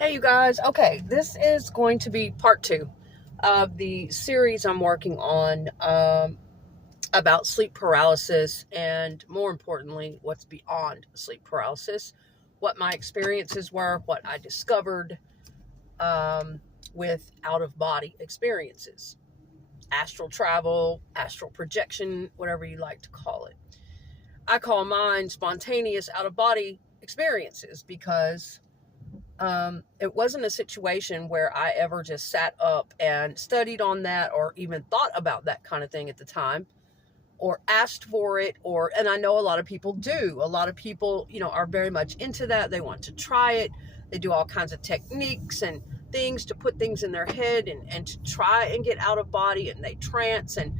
Hey, you guys. Okay, this is going to be part 2 of the series I'm working on about sleep paralysis and, more importantly, what's beyond sleep paralysis, what my experiences were, what I discovered with out-of-body experiences, astral travel, astral projection, whatever you like to call it. I call mine spontaneous out-of-body experiences because it wasn't a situation where I ever just sat up and studied on that or even thought about that kind of thing at the time or asked for it and I know a lot of people do. A lot of people, are very much into that. They want to try it. They do all kinds of techniques and things to put things in their head and to try and get out of body, and they trance. And,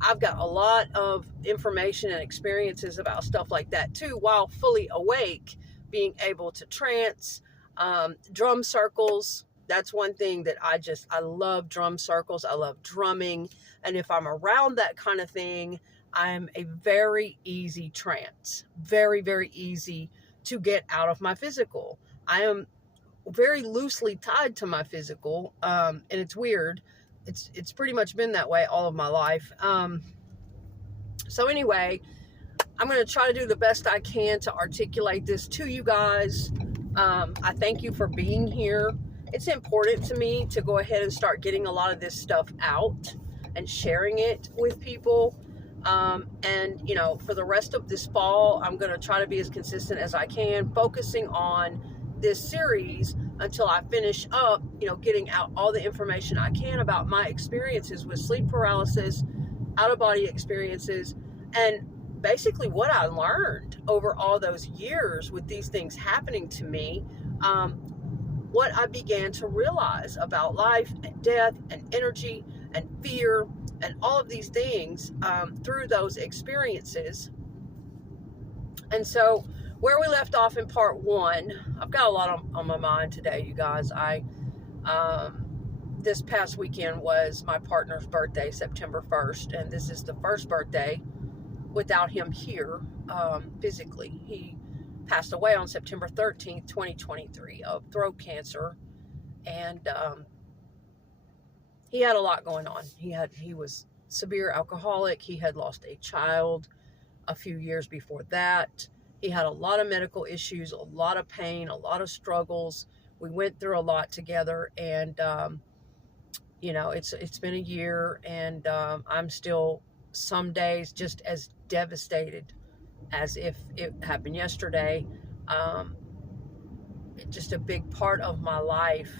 I've got a lot of information and experiences about stuff like that too, while fully awake, being able to trance. Drum circles, that's one thing that I love drum circles. I love drumming. And if I'm around that kind of thing, I'm a very easy trance, very, very easy to get out of my physical. I am very loosely tied to my physical. And it's weird. It's pretty much been that way all of my life. So anyway, I'm going to try to do the best I can to articulate this to you guys. I thank you for being here. It's important to me to go ahead and start getting a lot of this stuff out and sharing it with people. And, for the rest of this fall, I'm going to try to be as consistent as I can, focusing on this series until I finish up, getting out all the information I can about my experiences with sleep paralysis, out-of-body experiences, and basically what I learned over all those years with these things happening to me, what I began to realize about life and death and energy and fear and all of these things through those experiences. And so where we left off in part 1, I've got a lot on my mind today, you guys. This past weekend was my partner's birthday, September 1st, and this is the first birthday without him here physically. He passed away on September 13th, 2023 of throat cancer. And he had a lot going on. He was severe alcoholic. He had lost a child a few years before that. He had a lot of medical issues, a lot of pain, a lot of struggles. We went through a lot together, and it's been a year, and I'm still some days just as devastated as if it happened yesterday. Just a big part of my life,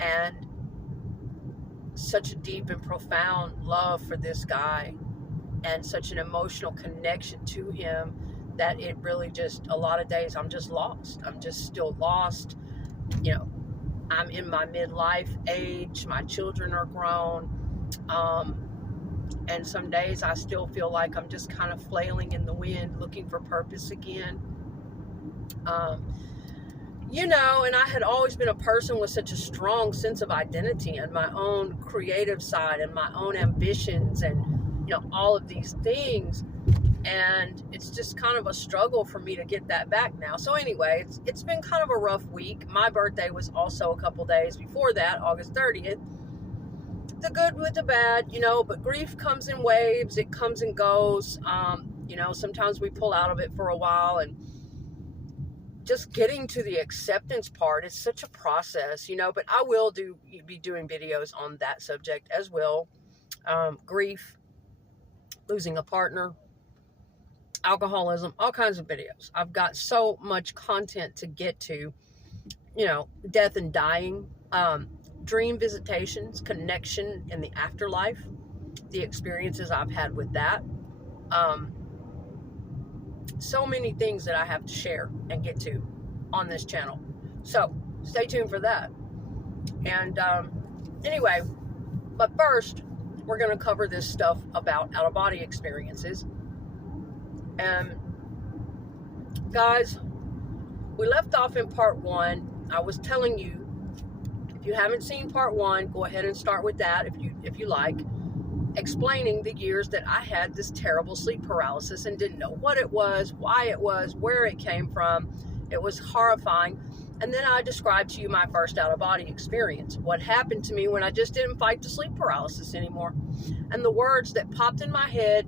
and such a deep and profound love for this guy, and such an emotional connection to him that it really just, a lot of days I'm just lost. I'm just still lost. I'm in my midlife age. My children are grown. And some days I still feel like I'm just kind of flailing in the wind, looking for purpose again. And I had always been a person with such a strong sense of identity and my own creative side and my own ambitions and, all of these things. And it's just kind of a struggle for me to get that back now. So anyway, it's been kind of a rough week. My birthday was also a couple days before that, August 30th. The good with the bad, but grief comes in waves. It comes and goes. Sometimes we pull out of it for a while, and just getting to the acceptance part is such a process, but I will be doing videos on that subject as well. Grief, losing a partner, alcoholism, all kinds of videos. I've got so much content to get to, death and dying, dream visitations, connection in the afterlife, the experiences I've had with that. So many things that I have to share and get to on this channel. So stay tuned for that. And anyway, but first, we're going to cover this stuff about out-of-body experiences. And guys, we left off in part 1. I was telling you, if you haven't seen part 1, go ahead and start with that if you like, explaining the years that I had this terrible sleep paralysis and didn't know what it was, why it was, where it came from. It was horrifying. And then I described to you my first out-of-body experience. What happened to me when I just didn't fight the sleep paralysis anymore. And the words that popped in my head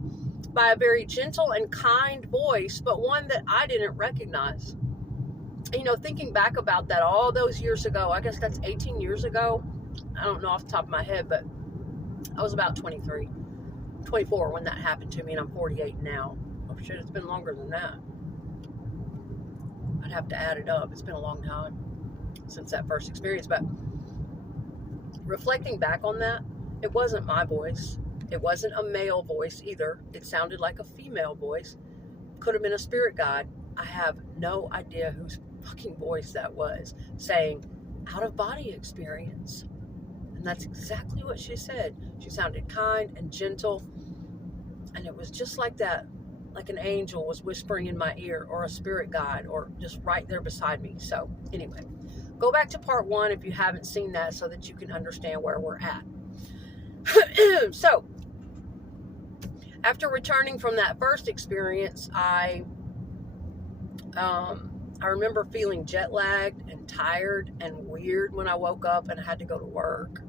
by a very gentle and kind voice, but one that I didn't recognize. You know, thinking back about that all those years ago, I guess that's 18 years ago. I don't know off the top of my head, but I was about 23, 24 when that happened to me, and I'm 48 now. Oh shit, it's been longer than that. I'd have to add it up. It's been a long time since that first experience, but reflecting back on that, it wasn't my voice. It wasn't a male voice either. It sounded like a female voice. Could have been a spirit guide. I have no idea whose fucking voice that was, saying out-of-body experience. And that's exactly what she said. She sounded kind and gentle, and it was just like that, like an angel was whispering in my ear, or a spirit guide, or just right there beside me. So anyway, go back to part 1 if you haven't seen that, so that you can understand where we're at. So after returning from that first experience, I remember feeling jet lagged and tired and weird when I woke up and I had to go to work.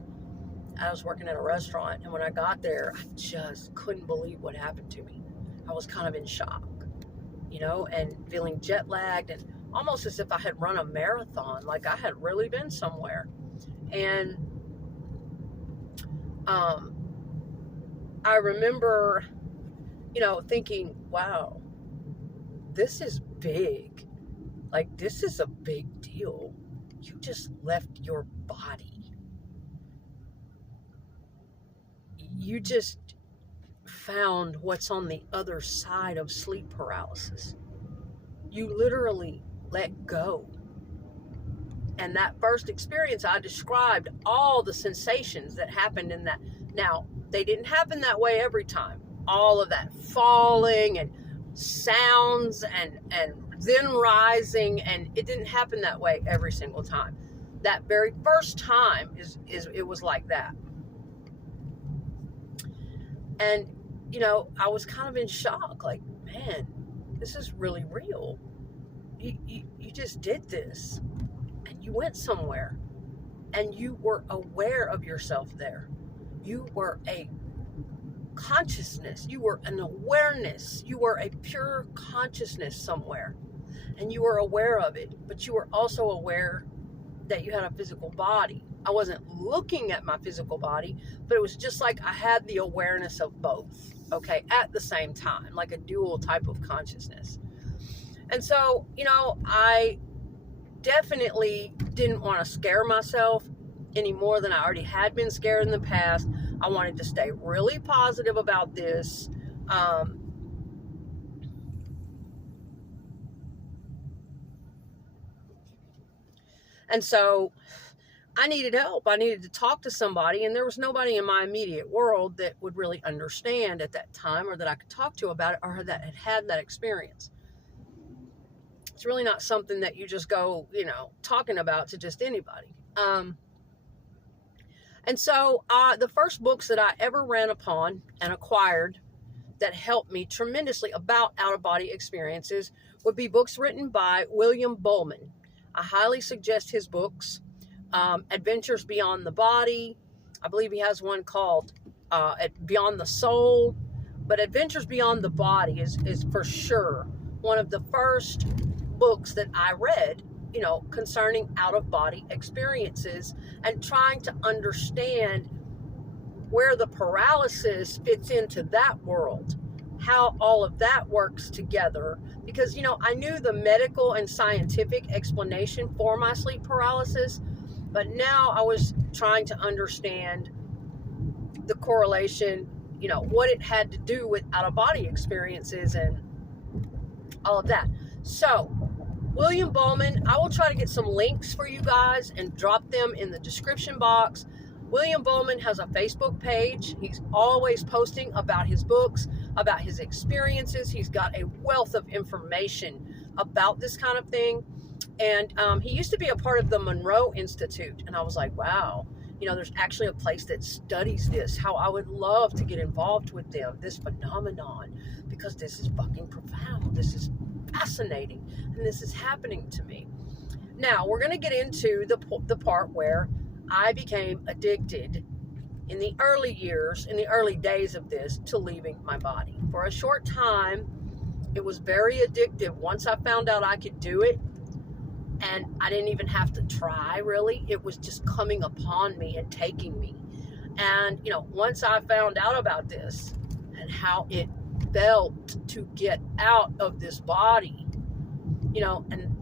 I was working at a restaurant, and when I got there, I just couldn't believe what happened to me. I was kind of in shock, you know, and feeling jet lagged and almost as if I had run a marathon, like I had really been somewhere. And I remember, you know, thinking, wow, this is big. Like, this is a big deal. You just left your body. You just found what's on the other side of sleep paralysis. You literally let go. And that first experience, I described all the sensations that happened in that. Now, they didn't happen that way every time. All of that falling and sounds and then rising, and it didn't happen that way every single time. That very first time it was like that. And, you know, I was kind of in shock, like, man, this is really real. You just did this, and you went somewhere, and you were aware of yourself there. You were a consciousness. You were an awareness. You were a pure consciousness somewhere, and you were aware of it, but you were also aware that you had a physical body. I wasn't looking at my physical body, but it was just like I had the awareness of both, okay, at the same time, like a dual type of consciousness. And so, you know, I definitely didn't want to scare myself any more than I already had been scared in the past. I wanted to stay really positive about this. And so I needed help. I needed to talk to somebody, and there was nobody in my immediate world that would really understand at that time, or that I could talk to about it, or that had had that experience. It's really not something that you just go, you know, talking about to just anybody. And so the first books that I ever ran upon and acquired that helped me tremendously about out-of-body experiences would be books written by William Bowman. I highly suggest his books. Adventures Beyond the Body. I believe he has one called Beyond the Soul. But Adventures Beyond the Body is for sure one of the first books that I read, you know, concerning out-of-body experiences and trying to understand where the paralysis fits into that world, how all of that works together. Because, you know, I knew the medical and scientific explanation for my sleep paralysis, but now I was trying to understand the correlation, you know, what it had to do with out-of-body experiences and all of that. So, William Bowman, I will try to get some links for you guys and drop them in the description box. William Bowman has a Facebook page. He's always posting about his books, about his experiences. He's got a wealth of information about this kind of thing. And he used to be a part of the Monroe Institute. And I was like, wow, you know, there's actually a place that studies this. How I would love to get involved with them, this phenomenon, because this is fucking profound. This is fascinating. And this is happening to me. Now, we're going to get into the part where I became addicted in the early years, in the early days of this, to leaving my body. For a short time, it was very addictive. Once I found out I could do it, and I didn't even have to try, really. It was just coming upon me and taking me. And, once I found out about this and how it felt to get out of this body, and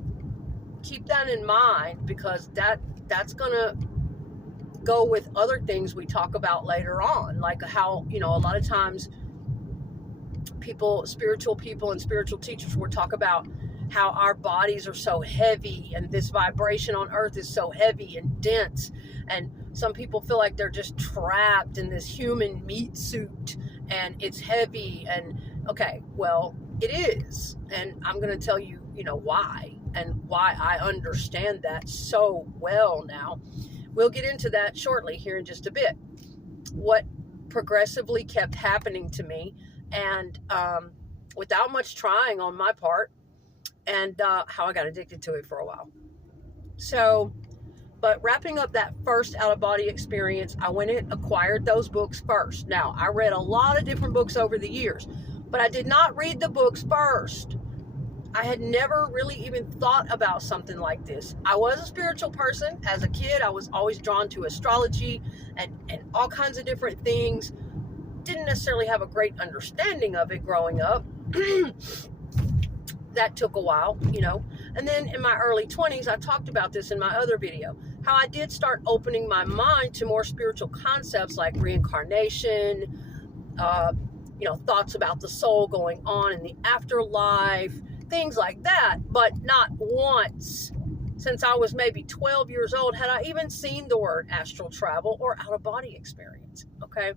keep that in mind, because that's going to go with other things we talk about later on, like how, a lot of times spiritual people and spiritual teachers will talk about how our bodies are so heavy and this vibration on earth is so heavy and dense, and some people feel like they're just trapped in this human meat suit and it's heavy. And okay, well, it is, and I'm going to tell you, why, and why I understand that so well now. We'll get into that shortly here in just a bit. What progressively kept happening to me, and without much trying on my part, and how I got addicted to it for a while. So, but wrapping up that first out-of-body experience, I went and acquired those books first. Now, I read a lot of different books over the years, but I did not read the books first. I had never really even thought about something like this. I was a spiritual person. As a kid, I was always drawn to astrology and all kinds of different things. Didn't necessarily have a great understanding of it growing up. That took a while, And then in my early 20s, I talked about this in my other video, how I did start opening my mind to more spiritual concepts like reincarnation, thoughts about the soul going on in the afterlife, things like that. But not once since I was maybe 12 years old had I even seen the word astral travel or out-of-body experience, okay?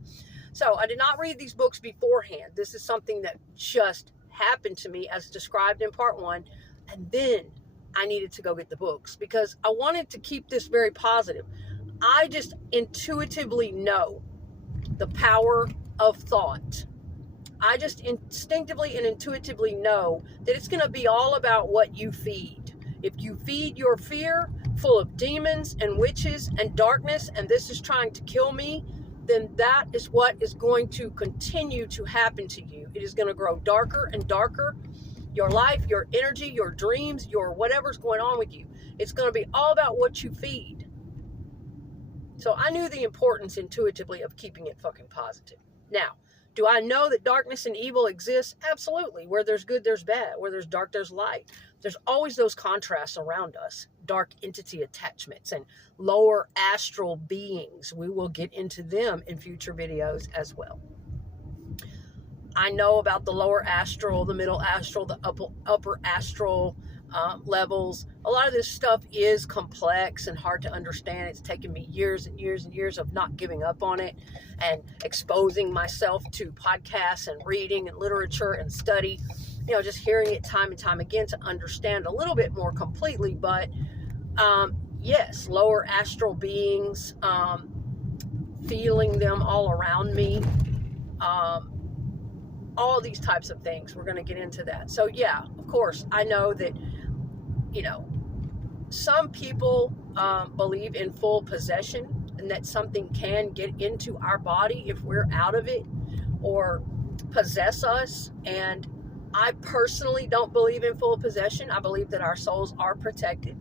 So I did not read these books beforehand. This is something that just happened to me as described in part 1, and then I needed to go get the books because I wanted to keep this very positive. I just intuitively know the power of thought. I just instinctively and intuitively know that it's going to be all about what you feed. If you feed your fear full of demons and witches and darkness, and this is trying to kill me, then that is what is going to continue to happen to you. It is going to grow darker and darker. Your life, your energy, your dreams, your whatever's going on with you. It's going to be all about what you feed. So I knew the importance intuitively of keeping it fucking positive. Now, do I know that darkness and evil exists? Absolutely. Where there's good, there's bad. Where there's dark, there's light. There's always those contrasts around us. Dark entity attachments and lower astral beings. We will get into them in future videos as well. I know about the lower astral, the middle astral, the upper astral levels. A lot of this stuff is complex and hard to understand. It's taken me years and years and years of not giving up on it and exposing myself to podcasts and reading and literature and study, just hearing it time and time again to understand a little bit more completely. But yes, lower astral beings, feeling them all around me, all these types of things. We're going to get into that. So yeah, of course, I know that, some people believe in full possession and that something can get into our body if we're out of it or possess us. And I personally don't believe in full possession. I believe that our souls are protected.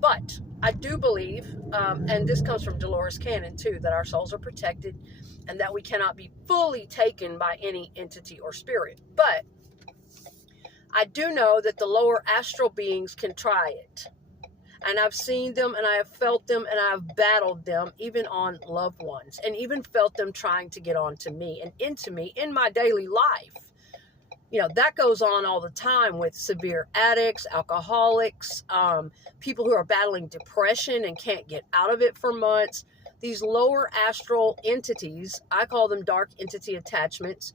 But I do believe, and this comes from Dolores Cannon too, that our souls are protected and that we cannot be fully taken by any entity or spirit. But I do know that the lower astral beings can try it. And I've seen them and I have felt them and I've battled them even on loved ones and even felt them trying to get onto me and into me in my daily life. That goes on all the time with severe addicts, alcoholics, people who are battling depression and can't get out of it for months. These lower astral entities, I call them dark entity attachments.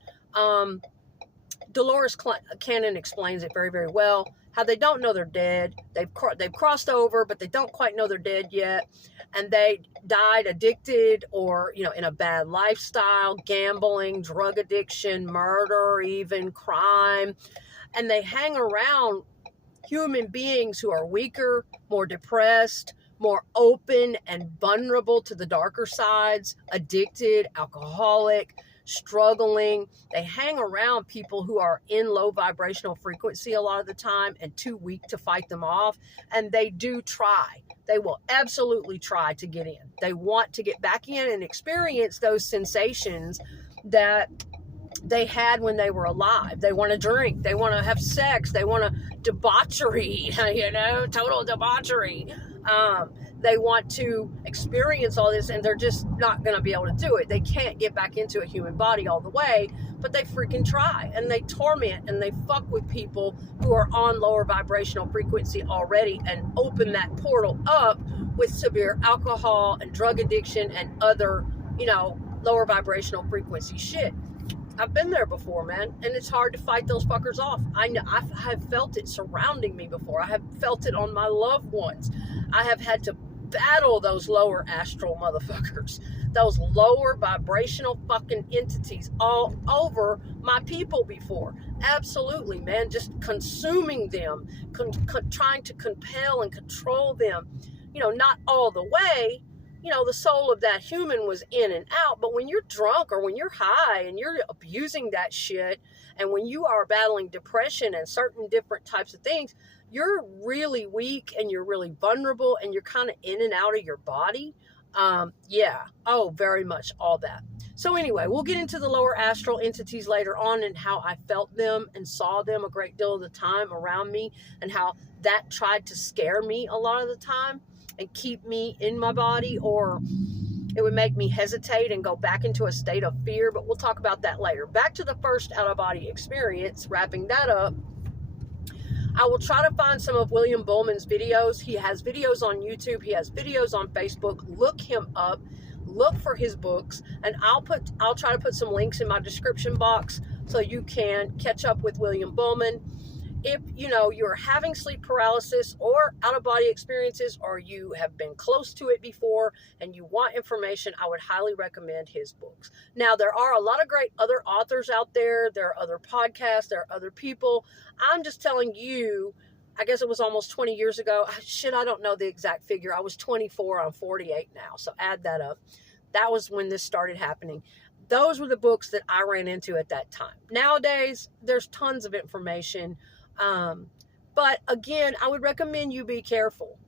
Dolores Cannon explains it very, very well, how they don't know they're dead. They've crossed over, but they don't quite know they're dead yet. And they died addicted or, in a bad lifestyle, gambling, drug addiction, murder, even crime. And they hang around human beings who are weaker, more depressed, more open and vulnerable to the darker sides, addicted, alcoholic, struggling. They hang around people who are in low vibrational frequency a lot of the time and too weak to fight them off. And they do try. They will absolutely try to get in. They want to get back in and experience those sensations that they had when they were alive. They want to drink. They want to have sex. They want to debauchery, total debauchery. They want to experience all this, and they're just not going to be able to do it. They can't get back into a human body all the way, but they freaking try, and they torment and they fuck with people who are on lower vibrational frequency already and open that portal up with severe alcohol and drug addiction and other, lower vibrational frequency shit. I've been there before, man, and it's hard to fight those fuckers off. I have felt it surrounding me before. I have felt it on my loved ones. I have had to battle those lower astral motherfuckers, those lower vibrational fucking entities all over my people before. Absolutely, man, just consuming them, trying to compel and control them, not all the way. The soul of that human was in and out. But when you're drunk or when you're high and you're abusing that shit, and when you are battling depression and certain different types of things, you're really weak and you're really vulnerable and you're kind of in and out of your body. Very much all that. So anyway, we'll get into the lower astral entities later on and how I felt them and saw them a great deal of the time around me, and how that tried to scare me a lot of the time and keep me in my body, or it would make me hesitate and go back into a state of fear. But we'll talk about that later. Back to the first out-of-body experience, wrapping that up. I will try to find some of William Buhlman's videos. He has videos on YouTube. He has videos on Facebook. Look him up. Look for his books. And I'll try to put some links in my description box so you can catch up with William Buhlman. If you're having sleep paralysis or out-of-body experiences, or you have been close to it before and you want information, I would highly recommend his books. Now, there are a lot of great other authors out there. There are other podcasts. There are other people. I'm just telling you, I guess it was almost 20 years ago. I don't know the exact figure. I was 24. I'm 48 now. So add that up. That was when this started happening. Those were the books that I ran into at that time. Nowadays, there's tons of information. But again, I would recommend you be careful.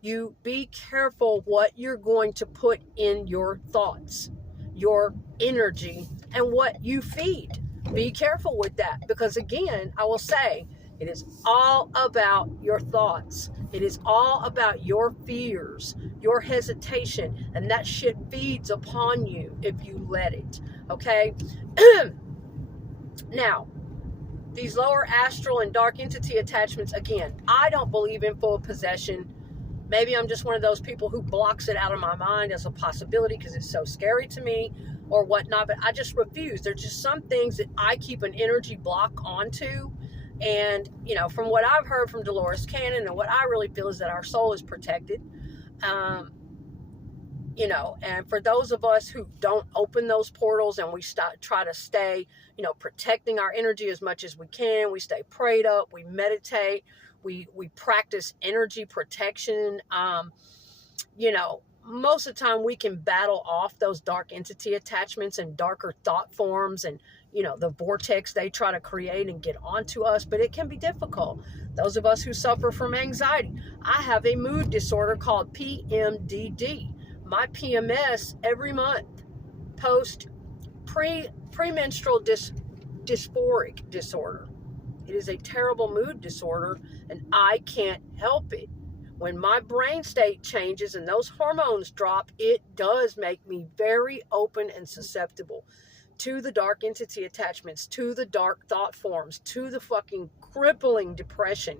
You be careful what you're going to put in your thoughts, your energy, and what you feed. Be careful with that, because again, I will say, it is all about your thoughts. It is all about your fears, your hesitation, and that shit feeds upon you if you let it. Okay? Now, these lower astral and dark entity attachments, again, I don't believe in full possession. Maybe I'm just one of those people who blocks it out of my mind as a possibility because it's so scary to me or whatnot, but I just refuse. There's just some things that I keep an energy block onto. And, from what I've heard from Dolores Cannon, and what I really feel is that our soul is protected. And for those of us who don't open those portals and we try to stay, protecting our energy as much as we can, we stay prayed up, we meditate, we practice energy protection. Most of the time we can battle off those dark entity attachments and darker thought forms and, the vortex they try to create and get onto us, but it can be difficult. Those of us who suffer from anxiety. I have a mood disorder called PMDD. My PMS every month, premenstrual dysphoric disorder. It is a terrible mood disorder, and I can't help it. When my brain state changes and those hormones drop, it does make me very open and susceptible to the dark entity attachments, to the dark thought forms, to the fucking crippling depression,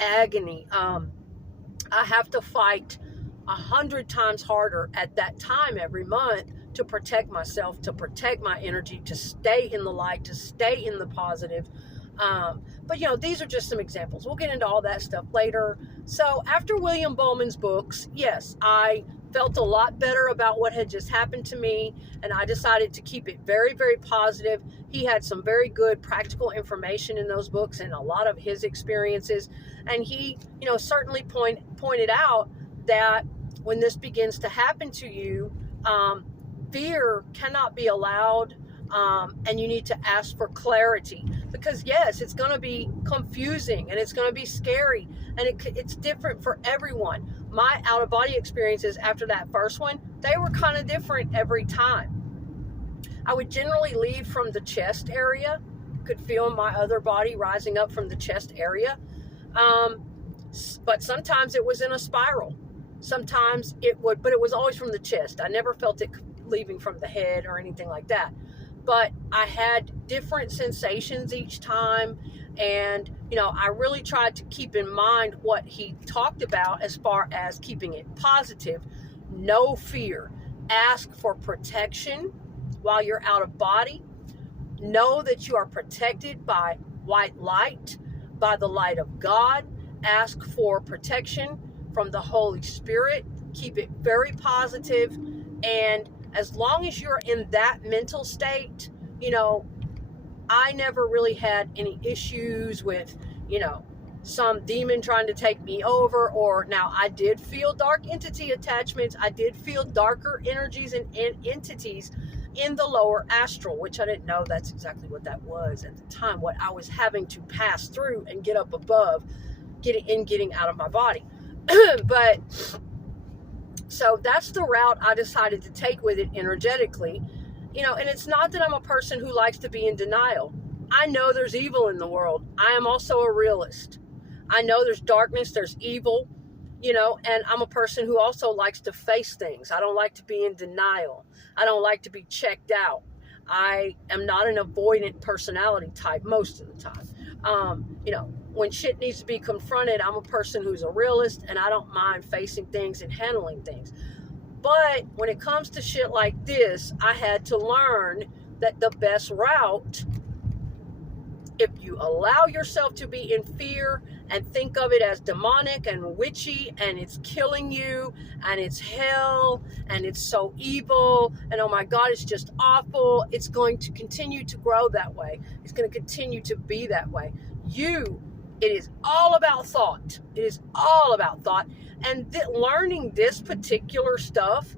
agony. I have to fight 100 times harder at that time every month to protect myself, to protect my energy, to stay in the light, to stay in the positive. But these are just some examples. We'll get into all that stuff later. So after William Buhlman's books, yes, I felt a lot better about what had just happened to me, and I decided to keep it very, very positive. He had some very good practical information in those books and a lot of his experiences, and he, certainly pointed out that when this begins to happen to you, fear cannot be allowed, and you need to ask for clarity, because yes, it's going to be confusing and it's going to be scary, and it's different for everyone. My out-of-body experiences after that first one, they were kind of different every time. I would generally leave from the chest area, could feel my other body rising up from the chest area, but sometimes it was in a spiral. Sometimes but it was always from the chest. I never felt it leaving from the head or anything like that. But I had different sensations each time, and I really tried to keep in mind what he talked about as far as keeping it positive. No fear. Ask for protection while you're out of body. Know that you are protected by white light, by the light of God. Ask for protection from the Holy Spirit. Keep it very positive, and as long as you're in that mental state, I never really had any issues with, some demon trying to take me over. Or now I did feel dark entity attachments. I did feel darker energies and entities in the lower astral, which I didn't know that's exactly what that was at the time, what I was having to pass through and get up above, getting out of my body. But so that's the route I decided to take with it energetically, and it's not that I'm a person who likes to be in denial. I know there's evil in the world. I am also a realist. I know there's darkness, there's evil, and I'm a person who also likes to face things. I don't like to be in denial. I don't like to be checked out. I am not an avoidant personality type most of the time. When shit needs to be confronted, I'm a person who's a realist, and I don't mind facing things and handling things. But when it comes to shit like this, I had to learn that the best route, if you allow yourself to be in fear and think of it as demonic and witchy, and it's killing you, and it's hell, and it's so evil, and oh my God, it's just awful, it's going to continue to grow that way. It's going to continue to be that way. It is all about thought. It is all about thought. And learning this particular stuff,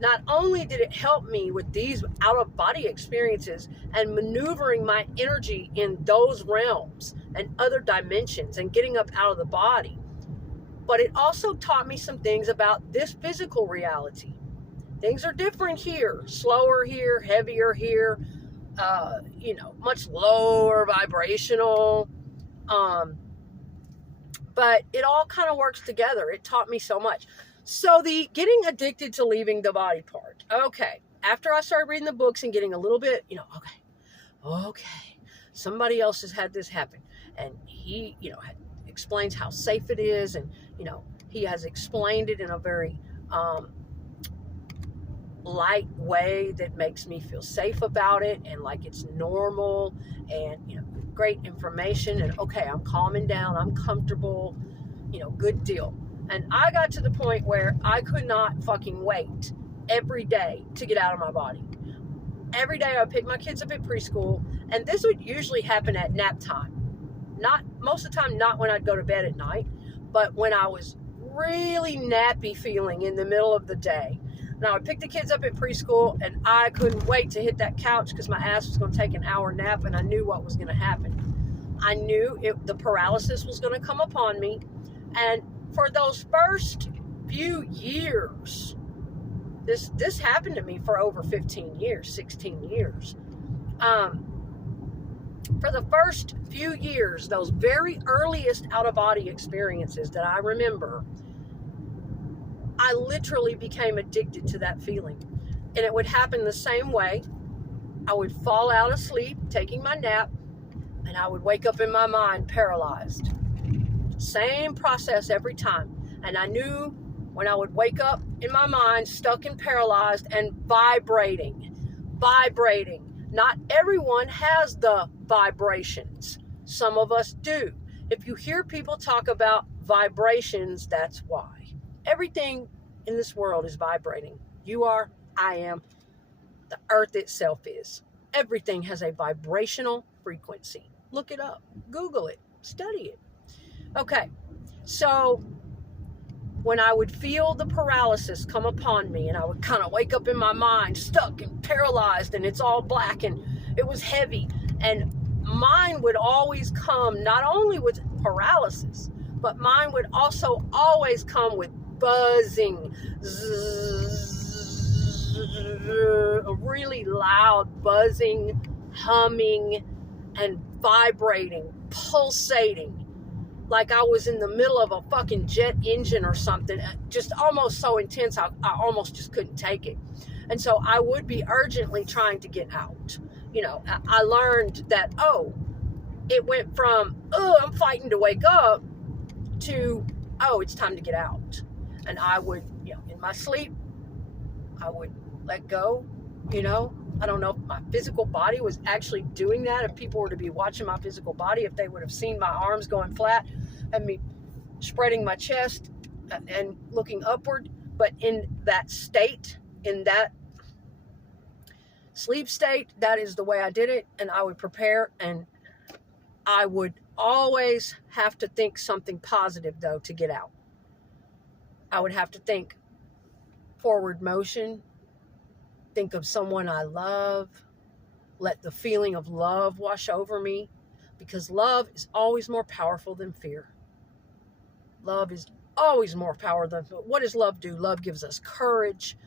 not only did it help me with these out-of-body experiences and maneuvering my energy in those realms and other dimensions and getting up out of the body, but it also taught me some things about this physical reality. Things are different here, slower here, heavier here, much lower vibrational. But it all kind of works together. It taught me so much. So the getting addicted to leaving the body part. Okay. After I started reading the books and getting a little bit, okay, somebody else has had this happen. And he, explains how safe it is. And, he has explained it in a very, light way that makes me feel safe about it and like it's normal, and great information, and okay, I'm calming down, I'm comfortable, good deal. And I got to the point where I could not fucking wait every day to get out of my body. Every day I would pick my kids up at preschool, and this would usually happen at nap time. Not most of the time, not when I'd go to bed at night, but when I was really nappy feeling in the middle of the day. And I would pick the kids up at preschool, and I couldn't wait to hit that couch because my ass was going to take an hour nap, and I knew what was going to happen. I knew the paralysis was going to come upon me. And for those first few years, this happened to me for over 15 years, 16 years. For the first few years, those very earliest out-of-body experiences that I remember, I literally became addicted to that feeling. And it would happen the same way. I would fall out of sleep, taking my nap, and I would wake up in my mind paralyzed. Same process every time. And I knew when I would wake up in my mind, stuck and paralyzed and vibrating. Not everyone has the vibrations. Some of us do. If you hear people talk about vibrations, that's why. Everything in this world is vibrating. You are, I am, the earth itself is. Everything has a vibrational frequency. Look it up, Google it, study it. Okay, so when I would feel the paralysis come upon me and I would kind of wake up in my mind stuck and paralyzed and it's all black and it was heavy, and mine would always come not only with paralysis, but mine would also always come with buzzing, a really loud buzzing, humming, and vibrating, pulsating, like I was in the middle of a fucking jet engine or something, just almost so intense I almost just couldn't take it. And so I would be urgently trying to get out. You know, I learned that, oh, it went from, oh, I'm fighting to wake up, to, oh, it's time to get out. And I would, you know, in my sleep, I would let go, you know. I don't know if my physical body was actually doing that. If people were to be watching my physical body, if they would have seen my arms going flat and me spreading my chest and looking upward. But in that state, in that sleep state, that is the way I did it. And I would prepare, and I would always have to think something positive, though, to get out. I would have to think forward motion, think of someone I love, let the feeling of love wash over me, because love is always more powerful than fear. Love is always more powerful than fear. What does love do? Love gives us courage.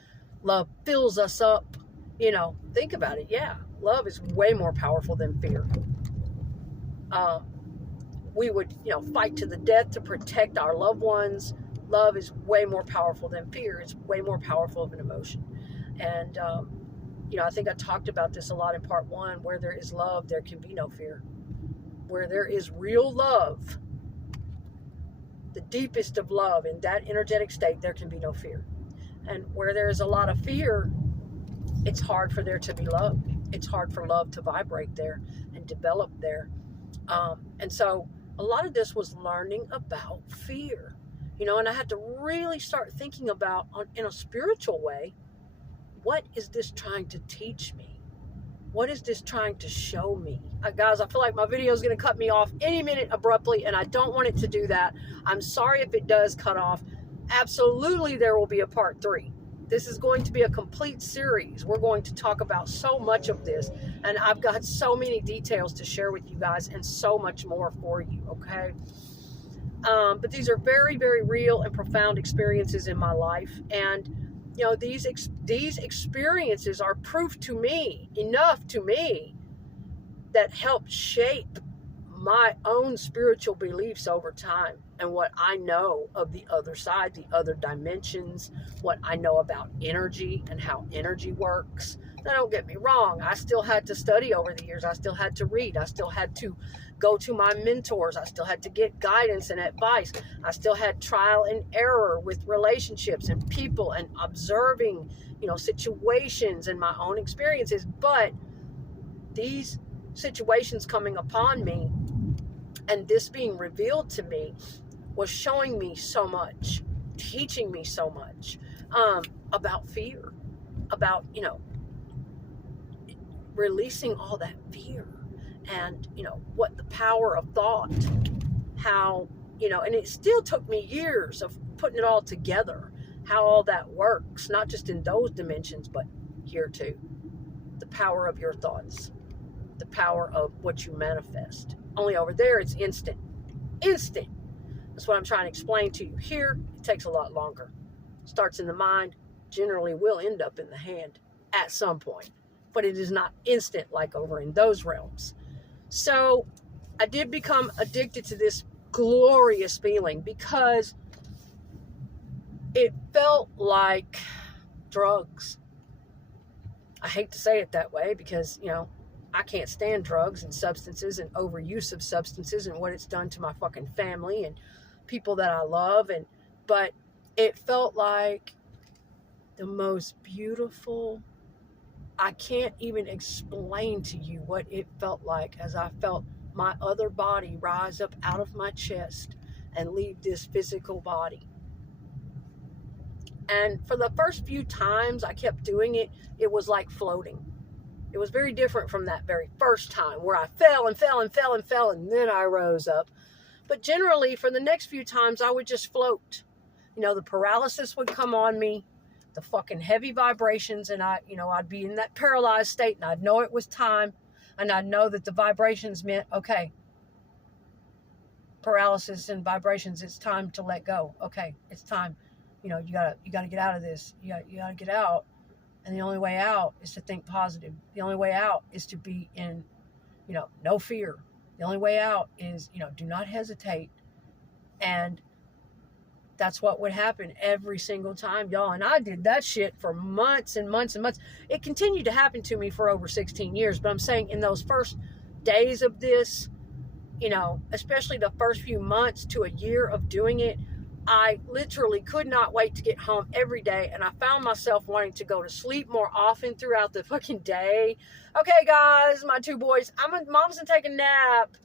Love fills us up. You know, think about it. Yeah, love is way more powerful than fear. We would, you know, fight to the death to protect our loved ones. Love is way more powerful than fear. It's way more powerful of an emotion. And, you know, I think I talked about this a lot in part 1. Where there is love, there can be no fear. Where there is real love, the deepest of love, in that energetic state, there can be no fear. And where there is a lot of fear, it's hard for there to be love. It's hard for love to vibrate there and develop there. And so a lot of this was learning about fear, you know, and I had to really start thinking about, in a spiritual way, what is this trying to teach me? What is this trying to show me? Guys, I feel like my video is going to cut me off any minute abruptly, and I don't want it to do that. I'm sorry if it does cut off. Absolutely, there will be a part 3. This is going to be a complete series. We're going to talk about so much of this, and I've got so many details to share with you guys and so much more for you, okay? But these are very, very real and profound experiences in my life, and you know, these experiences are proof to me, enough to me, that help shape my own spiritual beliefs over time, and what I know of the other side, the other dimensions, what I know about energy and how energy works. Now, don't get me wrong, I still had to study over the years. I still had to read. I still had to go to my mentors. I still had to get guidance and advice. I still had trial and error with relationships and people and observing, you know, situations and my own experiences. But these situations coming upon me and this being revealed to me was showing me so much, teaching me so much about fear, about, you know, releasing all that fear, and, you know, what the power of thought, how, you know, and it still took me years of putting it all together, how all that works, not just in those dimensions, but here too. The power of your thoughts, the power of what you manifest. Only over there, it's instant. Instant. That's what I'm trying to explain to you. Here, it takes a lot longer. Starts in the mind, generally will end up in the hand at some point. But it is not instant like over in those realms. So I did become addicted to this glorious feeling because it felt like drugs. I hate to say it that way because, you know, I can't stand drugs and substances and overuse of substances and what it's done to my fucking family and people that I love. But it felt like the most beautiful. I can't even explain to you what it felt like as I felt my other body rise up out of my chest and leave this physical body. And for the first few times I kept doing it, it was like floating. It was very different from that very first time where I fell and fell and fell and fell and then I rose up. But generally, for the next few times, I would just float. You know, the paralysis would come on me, the fucking heavy vibrations, and I'd be in that paralyzed state, and I'd know it was time, and I'd know that the vibrations meant, okay, paralysis and vibrations, it's time to let go. Okay, it's time. You know, you gotta get out of this. You gotta get out. And the only way out is to think positive. The only way out is to be in, no fear. The only way out is, do not hesitate. And that's what would happen every single time, y'all. And I did that shit for months and months and months. It continued to happen to me for over 16 years. But I'm saying in those first days of this, especially the first few months to a year of doing it, I literally could not wait to get home every day. And I found myself wanting to go to sleep more often throughout the fucking day. Okay, guys, my two boys, mom's gonna take a nap.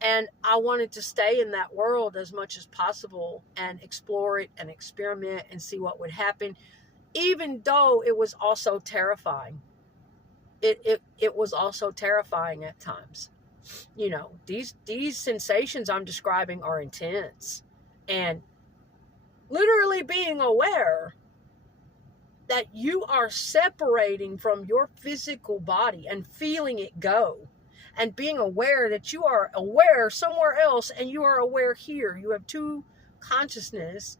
And I wanted to stay in that world as much as possible and explore it and experiment and see what would happen, even though it was also terrifying. It was also terrifying at times. These sensations I'm describing are intense. And literally being aware that you are separating from your physical body and feeling it go, and being aware that you are aware somewhere else and you are aware here. You have two consciousness.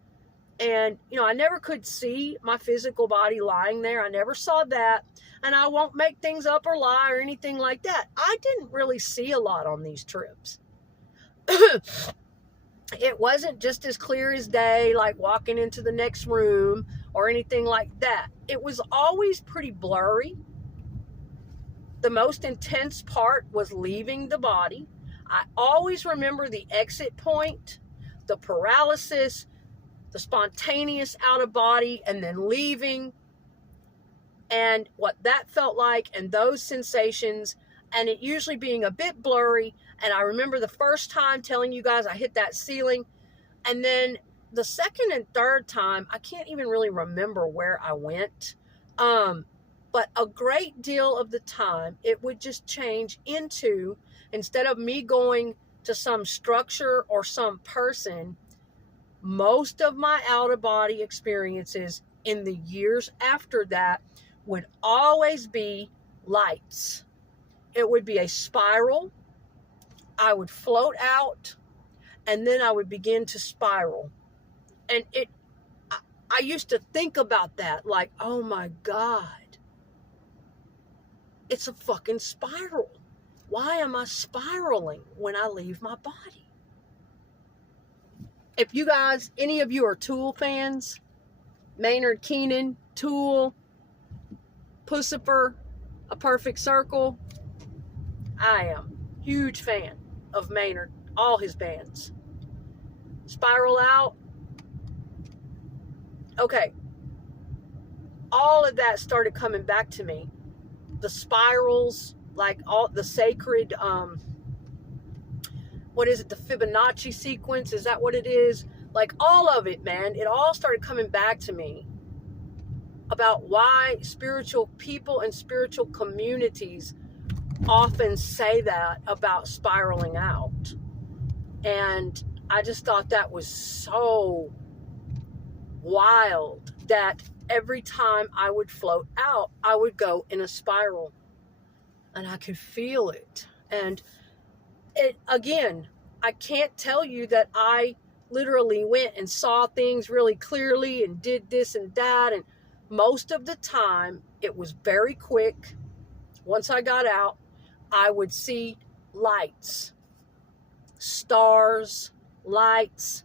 And, I never could see my physical body lying there. I never saw that. And I won't make things up or lie or anything like that. I didn't really see a lot on these trips. It wasn't just as clear as day, like walking into the next room or anything like that. It was always pretty blurry. The most intense part was leaving the body. I always remember the exit point, the paralysis, the spontaneous out of body, and then leaving, and what that felt like, and those sensations, and it usually being a bit blurry. And I remember the first time telling you guys I hit that ceiling, and then the second and third time, I can't even really remember where I went. But a great deal of the time, it would just change into, instead of me going to some structure or some person, most of my out-of-body experiences in the years after that would always be lights. It would be a spiral. I would float out, and then I would begin to spiral. And I used to think about that, like, oh my God. It's a fucking spiral. Why am I spiraling when I leave my body? If you guys, any of you are Tool fans, Maynard Keenan, Tool, Pussifer, A Perfect Circle, I am huge fan of Maynard, all his bands. Spiral Out. Okay. All of that started coming back to me. The spirals, like all the sacred, what is it? The Fibonacci sequence? Is that what it is? Like all of it, man. It all started coming back to me about why spiritual people and spiritual communities often say that about spiraling out. And I just thought that was so wild that every time I would float out, I would go in a spiral. And I could feel it. And it, again, I can't tell you that I literally went and saw things really clearly and did this and that. And most of the time, it was very quick. Once I got out, I would see lights, stars, lights,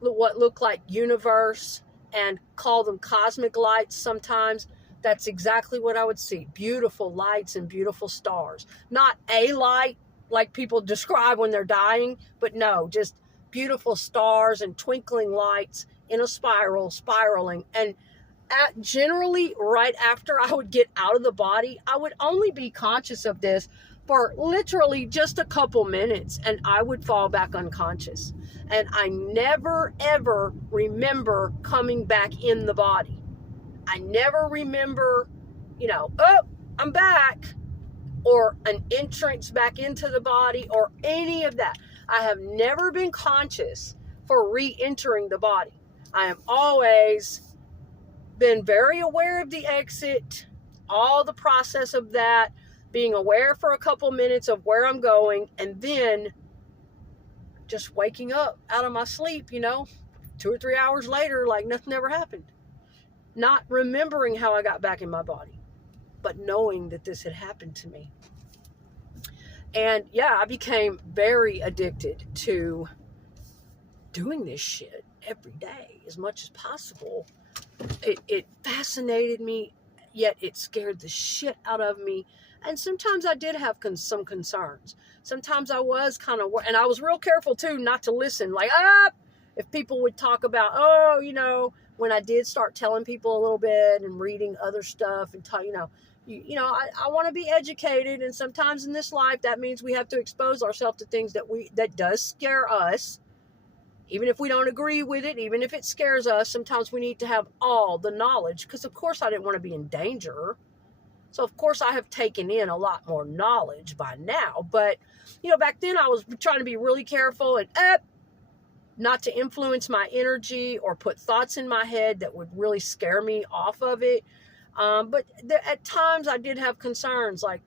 what looked like universe, and call them cosmic lights sometimes. That's exactly what I would see. Beautiful lights and beautiful stars. Not a light like people describe when they're dying, but no, just beautiful stars and twinkling lights in a spiral, spiraling. And generally right after I would get out of the body, I would only be conscious of this for literally just a couple minutes, and I would fall back unconscious. And I never, ever remember coming back in the body. I never remember, oh, I'm back, or an entrance back into the body, or any of that. I have never been conscious for re-entering the body. I am always been very aware of the exit, all the process of that, being aware for a couple minutes of where I'm going, and then just waking up out of my sleep, 2 or 3 hours later, like nothing ever happened. Not remembering how I got back in my body, but knowing that this had happened to me. And yeah, I became very addicted to doing this shit every day as much as possible. It fascinated me, yet it scared the shit out of me. And sometimes I did have some concerns. Sometimes I was kind of, and I was real careful too not to listen. Like, if people would talk about, when I did start telling people a little bit and reading other stuff and I want to be educated. And sometimes in this life, that means we have to expose ourselves to things that does scare us. Even if we don't agree with it, even if it scares us, sometimes we need to have all the knowledge, because of course I didn't want to be in danger. So of course I have taken in a lot more knowledge by now. But, back then I was trying to be really careful and not to influence my energy or put thoughts in my head that would really scare me off of it. But at times I did have concerns like,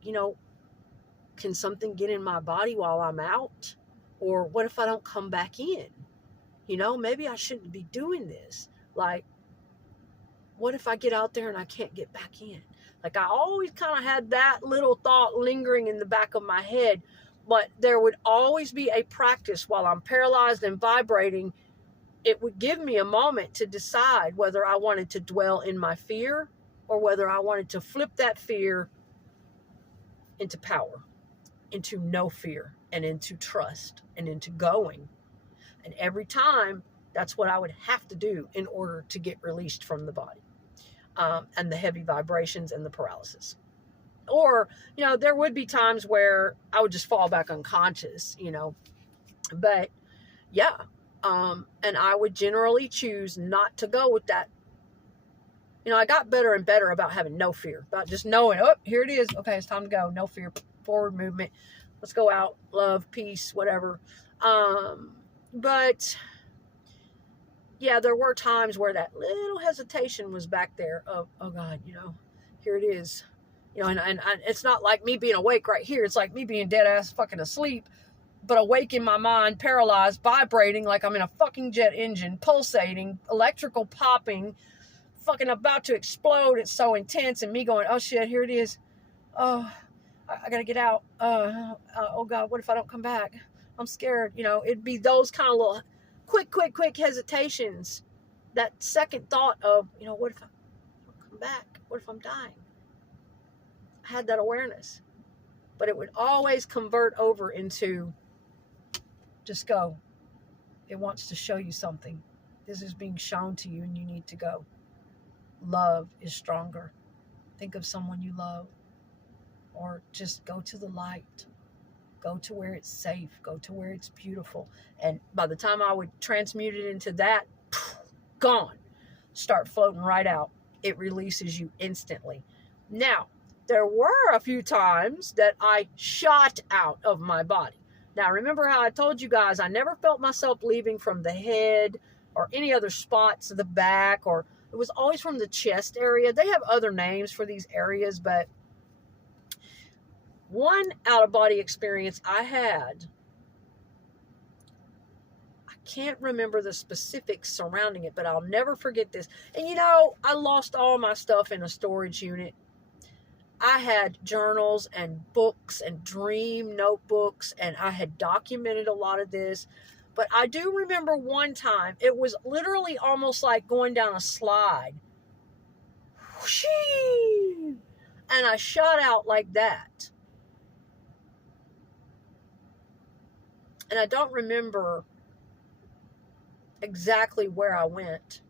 can something get in my body while I'm out? Or what if I don't come back in? Maybe I shouldn't be doing this. Like, what if I get out there and I can't get back in? Like, I always kind of had that little thought lingering in the back of my head, but there would always be a practice while I'm paralyzed and vibrating. It would give me a moment to decide whether I wanted to dwell in my fear or whether I wanted to flip that fear into power, into no fear, and into trust, and into going. And every time, that's what I would have to do in order to get released from the body, and the heavy vibrations and the paralysis. Or, there would be times where I would just fall back unconscious, But, yeah. And I would generally choose not to go with that. I got better and better about having no fear, about just knowing, oh, here it is. Okay, it's time to go. No fear. Forward movement. Let's go out. Love, peace, whatever. But yeah, there were times where that little hesitation was back there of, oh God, here it is, and it's not like me being awake right here. It's like me being dead ass fucking asleep, but awake in my mind, paralyzed, vibrating like I'm in a fucking jet engine, pulsating, electrical popping, fucking about to explode. It's so intense, and me going, oh shit, here it is. Oh, I gotta get out. Oh God, what if I don't come back? I'm scared. It'd be those kind of little quick hesitations. That second thought of, what if I don't come back? What if I'm dying? I had that awareness. But it would always convert over into, just go. It wants to show you something. This is being shown to you and you need to go. Love is stronger. Think of someone you love. Or just go to the light. Go to where it's safe. Go to where it's beautiful. And by the time I would transmute it into that, gone. Start floating right out. It releases you instantly. Now, there were a few times that I shot out of my body. Now, remember how I told you guys I never felt myself leaving from the head or any other spots of the back, or it was always from the chest area. They have other names for these areas, but one out-of-body experience I had, I can't remember the specifics surrounding it, but I'll never forget this. And I lost all my stuff in a storage unit. I had journals and books and dream notebooks, and I had documented a lot of this. But I do remember one time, it was literally almost like going down a slide. Whooshee! And I shot out like that. And I don't remember exactly where I went.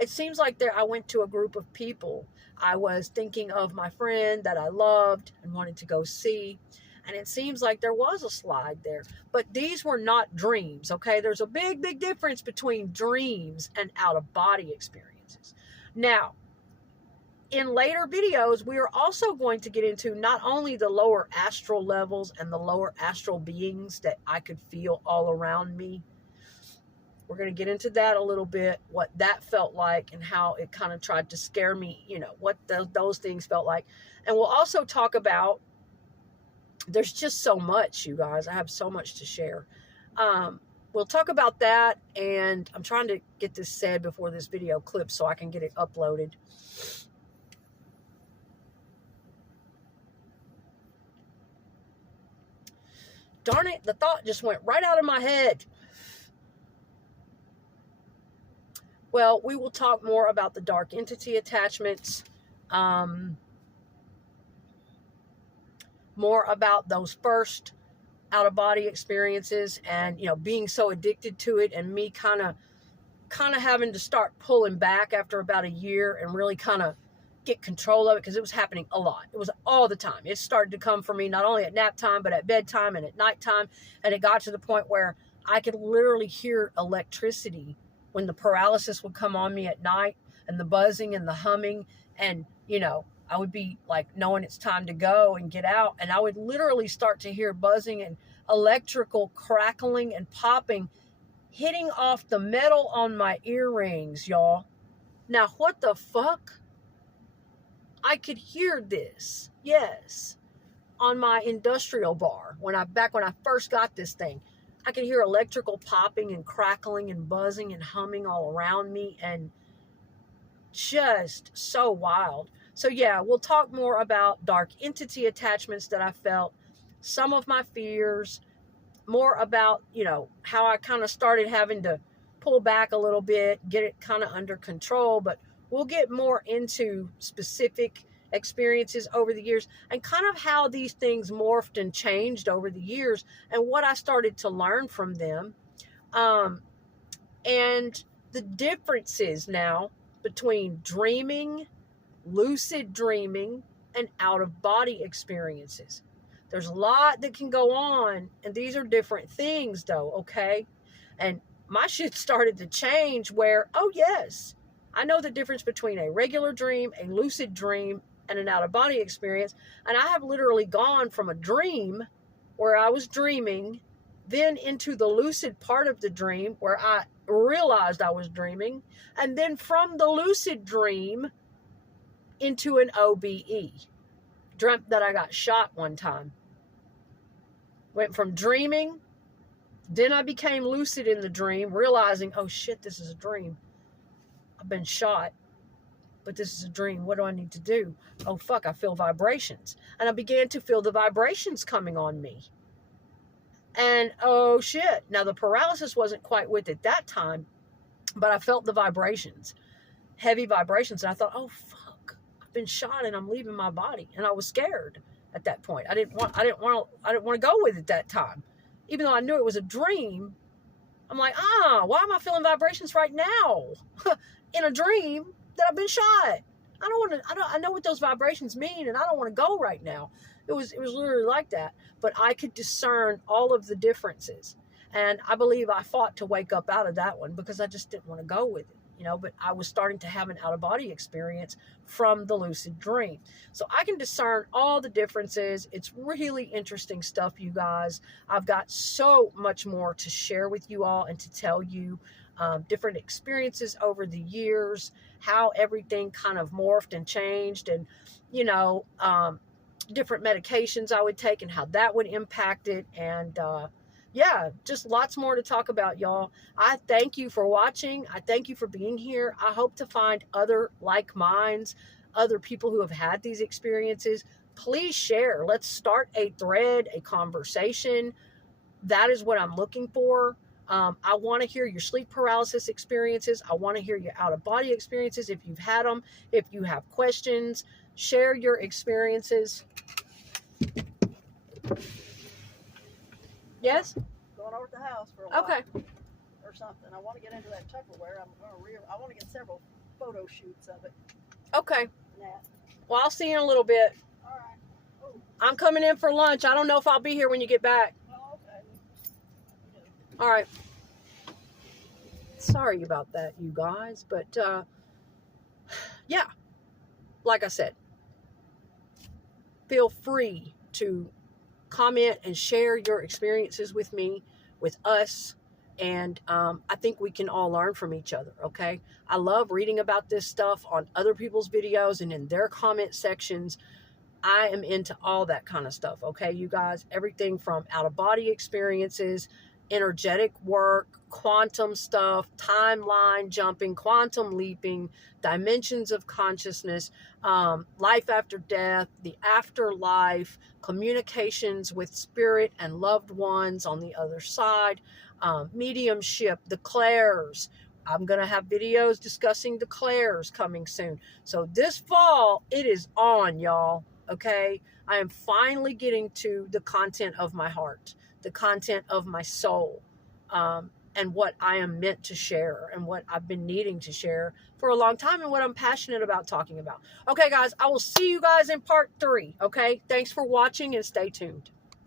It seems like I went to a group of people. I was thinking of my friend that I loved and wanted to go see. And it seems like there was a slide there. But these were not dreams, okay? There's a big difference between dreams and out-of-body experiences. Now, in later videos, we are also going to get into not only the lower astral levels and the lower astral beings that I could feel all around me. We're going to get into that a little bit, what that felt like and how it kind of tried to scare me, you know, what those things felt like. And we'll also talk about, there's just so much, you guys. I have so much to share. We'll talk about that, and I'm trying to get this said before this video clips so I can get it uploaded. Darn it, the thought just went right out of my head. Well, we will talk more about the dark entity attachments, more about those first out-of-body experiences, and, you know, being so addicted to it, and me kind of having to start pulling back after about a year and really kind of get control of it, because it was happening a lot. It was all the time. It started to come for me not only at nap time, but at bedtime and at nighttime. And it got to the point where I could literally hear electricity when the paralysis would come on me at night, and the buzzing and the humming. And, you know, I would be like knowing it's time to go and get out. And I would literally start to hear buzzing and electrical crackling and popping, hitting off the metal on my earrings, y'all. Now, what the fuck? I could hear this, yes, on my industrial bar back when I first got this thing. I could hear electrical popping and crackling and buzzing and humming all around me, and just so wild. So yeah, we'll talk more about dark entity attachments that I felt, some of my fears, more about, you know, how I kind of started having to pull back a little bit, get it kind of under control. But we'll get more into specific experiences over the years, and kind of how these things morphed and changed over the years, and what I started to learn from them, and the differences now between dreaming, lucid dreaming, and out-of-body experiences. There's a lot that can go on, and these are different things though, okay? And my shit started to change where, oh yes, I know the difference between a regular dream, a lucid dream, and an out-of-body experience. And I have literally gone from a dream where I was dreaming, then into the lucid part of the dream where I realized I was dreaming, and then from the lucid dream into an OBE. Dreamt that I got shot one time. Went from dreaming, then I became lucid in the dream, realizing, oh shit, this is a dream. I've been shot, but this is a dream. What do I need to do? Oh fuck, I feel vibrations. And I began to feel the vibrations coming on me. And oh shit, now the paralysis wasn't quite with it that time, but I felt the vibrations, heavy vibrations. And I thought, oh fuck, I've been shot and I'm leaving my body. And I was scared at that point. I didn't want to go with it that time. Even though I knew it was a dream, I'm like, why am I feeling vibrations right now? In a dream that I've been shot. I know what those vibrations mean, and I don't want to go right now. It was literally like that. But I could discern all of the differences. And I believe I fought to wake up out of that one because I just didn't want to go with it. You know, but I was starting to have an out-of-body experience from the lucid dream. So I can discern all the differences. It's really interesting stuff, you guys. I've got so much more to share with you all and to tell you, different experiences over the years, how everything kind of morphed and changed, and, you know, different medications I would take and how that would impact it. And, yeah, just lots more to talk about, y'all. I thank you for watching. I thank you for being here. I hope to find other like minds, other people who have had these experiences. Please share. Let's start a thread, a conversation. That is what I'm looking for. I want to hear your sleep paralysis experiences. I want to hear your out-of-body experiences if you've had them. If you have questions, share your experiences. Yes? Going over to the house for a while. Okay. Or something. I want to get into that Tupperware. I want to get several photo shoots of it. Okay. That. Well, I'll see you in a little bit. All right. Oh. I'm coming in for lunch. I don't know if I'll be here when you get back. Oh, okay. All right. Sorry about that, you guys, but yeah, like I said, feel free to comment and share your experiences with me, with us. And I think we can all learn from each other, okay? I love reading about this stuff on other people's videos and in their comment sections. I am into all that kind of stuff, okay, you guys? Everything from out-of-body experiences, energetic work, quantum stuff, timeline jumping, quantum leaping, dimensions of consciousness, life after death, the afterlife, communications with spirit and loved ones on the other side, mediumship, declares. I'm going to have videos discussing declares coming soon. So this fall, it is on, y'all. Okay, I am finally getting to the content of my heart, the content of my soul, and what I am meant to share and what I've been needing to share for a long time and what I'm passionate about talking about. Okay, guys, I will see you guys in part 3. Okay, thanks for watching and stay tuned.